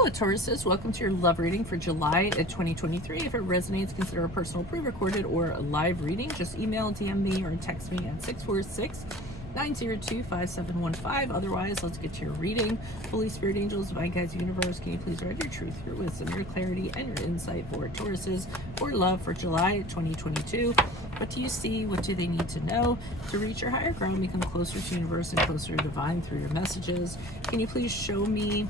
Hola Tauruses, welcome to your love reading for July 2023. If it resonates, consider a personal pre-recorded or a live reading. Just email, DM me, or text me at 646-902-5715. Otherwise, let's get to your reading. Holy Spirit, angels, divine guides, universe, can you please write your truth, your wisdom, your clarity, and your insight for Tauruses for love for July 2022. What do you see? What do they need to know to reach your higher ground, become closer to universe and closer to divine through your messages? Can you please show me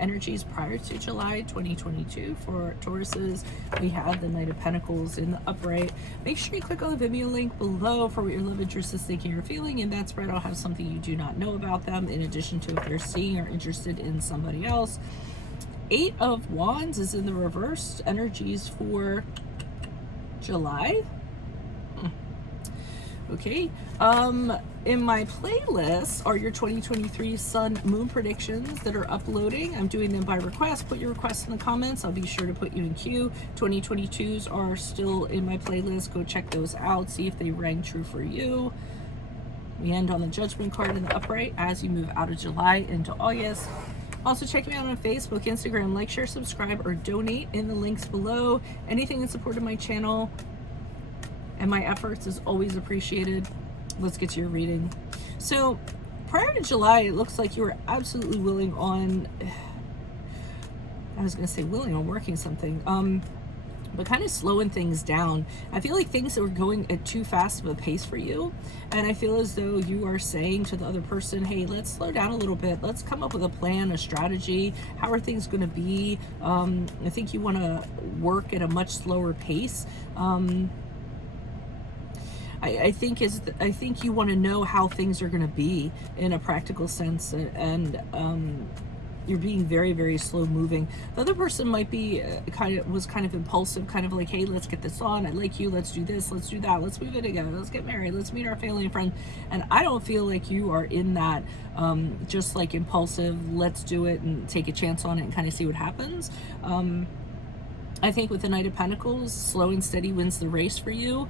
energies prior to July 2022 for Tauruses? We have the Knight of Pentacles in the upright. Make sure you click on the Venmo link below for what your love interest is thinking or feeling. In that spread, I'll have something you do not know about them, in addition to if they're seeing or interested in somebody else. 8 of Wands is in the reversed. Energies for July. Okay, in my playlist are your 2023 Sun Moon predictions that are uploading. I'm doing them by request. Put your requests in the comments. I'll be sure to put you in queue. 2022s are still in my playlist. Go check those out. See if they rang true for you. We end on the Judgment card in the upright as you move out of July into August. Also, check me out on Facebook, Instagram. Like, share, subscribe, or donate in the links below. Anything in support of my channel and my efforts is always appreciated. Let's get to your reading. So prior to July, it looks like you were absolutely willing on, I was going to say willing on working something, but kind of slowing things down. I feel like things that were going at too fast of a pace for you. And I feel as though you are saying to the other person, hey, let's slow down a little bit. Let's come up with a plan, a strategy. How are things going to be? I think you want to work at a much slower pace. I think you want to know how things are going to be in a practical sense, and you're being very, very slow moving. The other person might be kind of impulsive, kind of like, hey, let's get this on. I like you. Let's do this. Let's do that. Let's move it together. Let's get married. Let's meet our family and friends. And I don't feel like you are in that just like impulsive, let's do it and take a chance on it and kind of see what happens. I think with the Knight of Pentacles, slow and steady wins the race for you,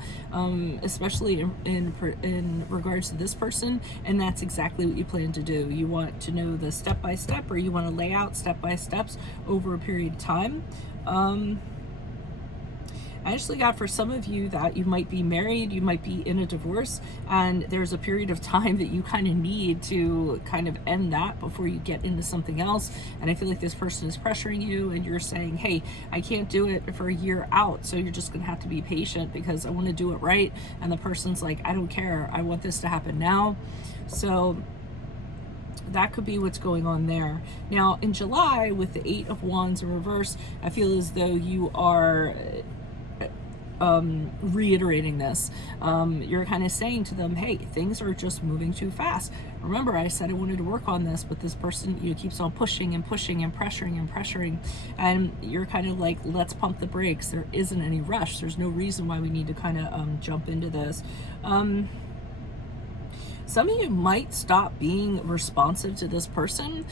especially in regards to this person, and that's exactly what you plan to do. You want to know the step-by-step, or you want to lay out step-by-steps over a period of time. I actually got for some of you that you might be married, you might be in a divorce, and there's a period of time that you kind of need to kind of end that before you get into something else. And I feel like this person is pressuring you, and you're saying, hey, I can't do it for a year out, so you're just gonna have to be patient because I want to do it right. And the person's like, I don't care, I want this to happen now. So that could be what's going on there. Now in July, with the 8 of Wands in reverse, I feel as though you are reiterating this. You're kind of saying to them, hey, things are just moving too fast. Remember, I said I wanted to work on this, but this person, keeps on pushing and pushing and pressuring and pressuring, and you're kind of like, let's pump the brakes. There isn't any rush. There's no reason why we need to kind of jump into this. Some of you might stop being responsive to this person.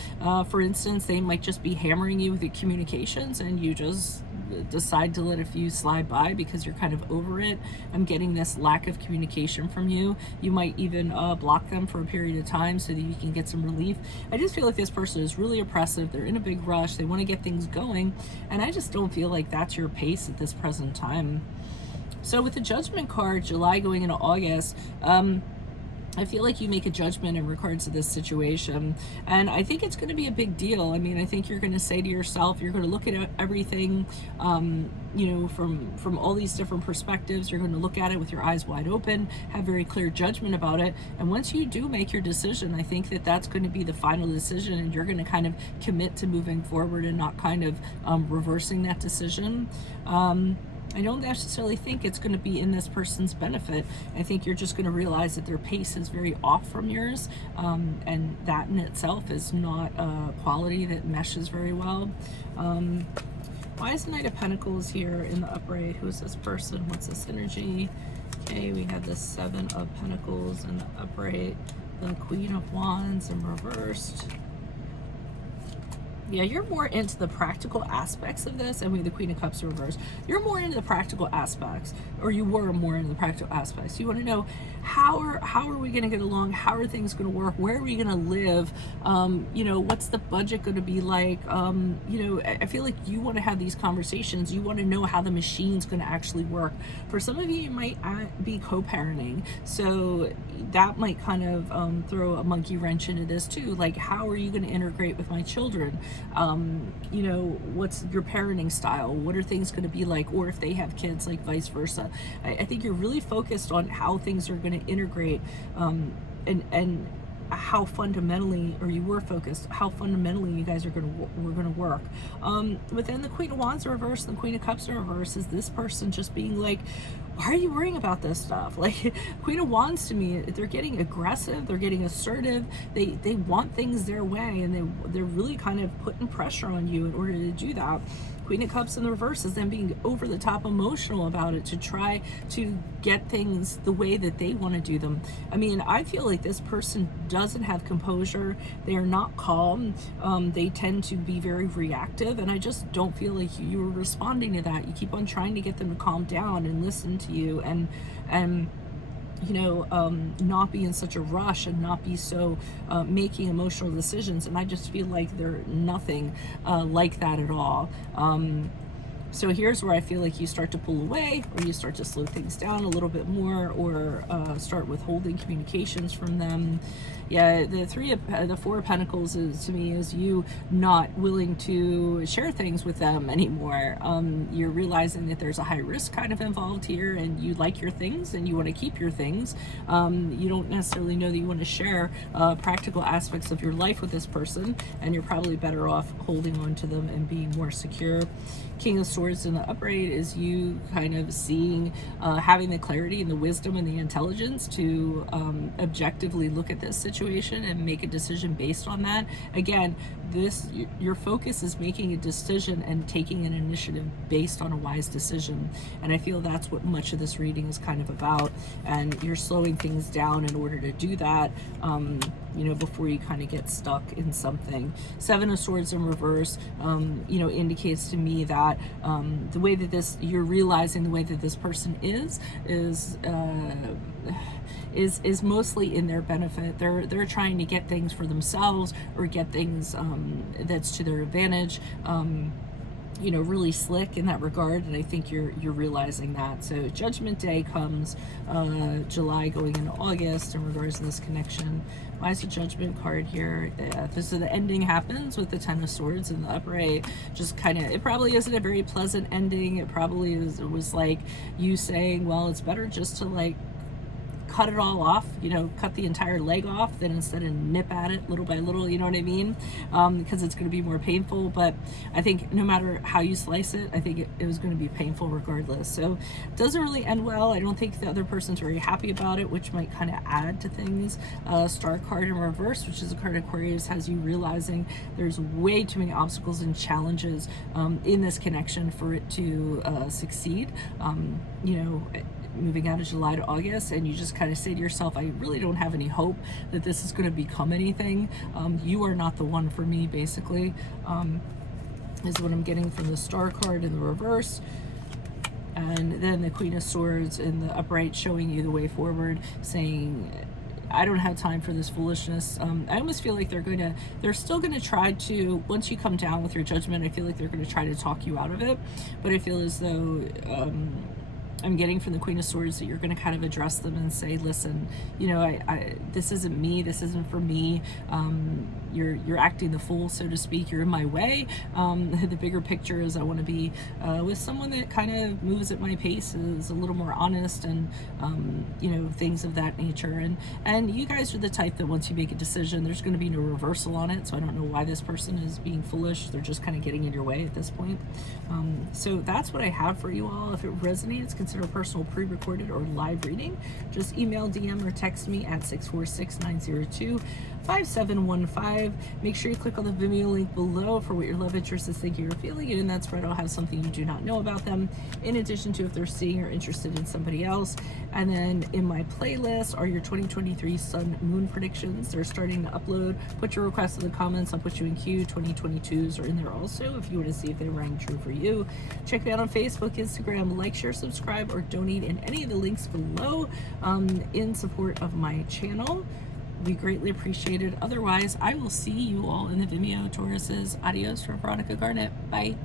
For instance, they might just be hammering you with the communications, and you just decide to let a few slide by because you're kind of over it. I'm getting this lack of communication from you. You might even block them for a period of time so that you can get some relief. I just feel like this person is really oppressive. They're in a big rush. They want to get things going, and I just don't feel like that's your pace at this present time. So with the Judgment card, July going into August, I feel like you make a judgment in regards to this situation, and I think it's going to be a big deal. I mean, I think you're going to say to yourself, you're going to look at everything, from all these different perspectives. You're going to look at it with your eyes wide open, have very clear judgment about it, and once you do make your decision, I think that that's going to be the final decision, and you're going to kind of commit to moving forward and not kind of reversing that decision. I don't necessarily think it's going to be in this person's benefit. I think you're just going to realize that their pace is very off from yours, and that in itself is not a quality that meshes very well. Why is the Knight of Pentacles here in the upright? Who's this person? What's this energy? Okay, we have the 7 of Pentacles in the upright, the Queen of Wands in reversed. Yeah, you're more into the practical aspects of this, and with the Queen of Cups reverse, you're more into the practical aspects, or you were more into the practical aspects. You want to know how are we going to get along? How are things going to work? Where are we going to live? What's the budget going to be like? I feel like you want to have these conversations. You want to know how the machine's going to actually work. For some of you, you might be co-parenting, so that might kind of throw a monkey wrench into this too. Like, how are you going to integrate with my children? What's your parenting style? What are things going to be like? Or if they have kids, like vice versa. I think you're really focused on how things are going to integrate, and how fundamentally, or you were focused, how fundamentally you guys are going to work. Within the Queen of Wands in reverse and the Queen of Cups in reverse is this person just being like, why are you worrying about this stuff? Like, Queen of Wands to me, they're getting aggressive, they're getting assertive, they want things their way, and they're really kind of putting pressure on you in order to do that. Queen of Cups in the reverse is them being over the top emotional about it to try to get things the way that they want to do them. I mean, I feel like this person doesn't have composure. They are not calm. They tend to be very reactive, and I just don't feel like you are responding to that. You keep on trying to get them to calm down and listen to you, and not be in such a rush and not be so making emotional decisions. And I just feel like they're nothing like that at all. So here's where I feel like you start to pull away, or you start to slow things down a little bit more, or start withholding communications from them. Yeah, the Four of Pentacles to me is you not willing to share things with them anymore. You're realizing that there's a high risk kind of involved here, and you like your things and you want to keep your things. You don't necessarily know that you want to share practical aspects of your life with this person, and you're probably better off holding on to them and being more secure. King of Swords in the upright is you kind of seeing, having the clarity and the wisdom and the intelligence to objectively look at this situation and make a decision based on that. Again, your focus is making a decision and taking an initiative based on a wise decision. And I feel that's what much of this reading is kind of about. And you're slowing things down in order to do that, before you kind of get stuck in something. Seven of Swords in reverse, indicates to me that the way that you're realizing the way that this person is mostly in their benefit. They're trying to get things for themselves, or get things that's to their advantage. Really slick in that regard, and I think you're realizing that. So Judgment Day comes July going into August in regards to this connection. Why is the Judgment card here? So the ending happens with the Ten of Swords in the upright. Just kind of, it probably isn't a very pleasant ending. It probably was like you saying, well, it's better just to like cut it all off, cut the entire leg off, then instead of nip at it little by little, you know what I mean? Because it's going to be more painful. But I think no matter how you slice it, I think it was going to be painful regardless. So it doesn't really end well. I don't think the other person's very happy about it, which might kind of add to things. Star card in reverse, which is a card Aquarius, has you realizing there's way too many obstacles and challenges in this connection for it to succeed. Moving out of July to August, and you just kind of say to yourself, I really don't have any hope that this is going to become anything. You are not the one for me, basically, is what I'm getting from the Star card in the reverse. And then the Queen of Swords in the upright, showing you the way forward, saying, I don't have time for this foolishness. I almost feel like they're still going to try to, once you come down with your judgment, I feel like they're going to try to talk you out of it. But I feel as though I'm getting from the Queen of Swords that you're going to kind of address them and say, listen, this isn't me, this isn't for me. You're acting the fool, so to speak. You're in my way. The bigger picture is I want to be with someone that kind of moves at my pace, is a little more honest, and things of that nature. And you guys are the type that once you make a decision, there's going to be no reversal on it. So I don't know why this person is being foolish. They're just kind of getting in your way at this point. So that's what I have for you all. If it resonates, consider a personal pre-recorded or live reading. Just email, DM, or text me at 646-902 5715. Make sure you click on the Vimeo link below for what your love interest is thinking or feeling, and in that spread I'll have something you do not know about them, in addition to if they're seeing or interested in somebody else. And then in my playlist are your 2023 sun moon predictions. They're starting to upload. Put your requests in the comments, I'll put you in queue. 2022s are in there also if you want to see if they rang true for you. Check me out on Facebook, Instagram, like, share, subscribe, or donate in any of the links below in support of my channel. We greatly appreciate it. Otherwise, I will see you all in the Vimeo Tauruses. Adios from Veronica Garnet. Bye.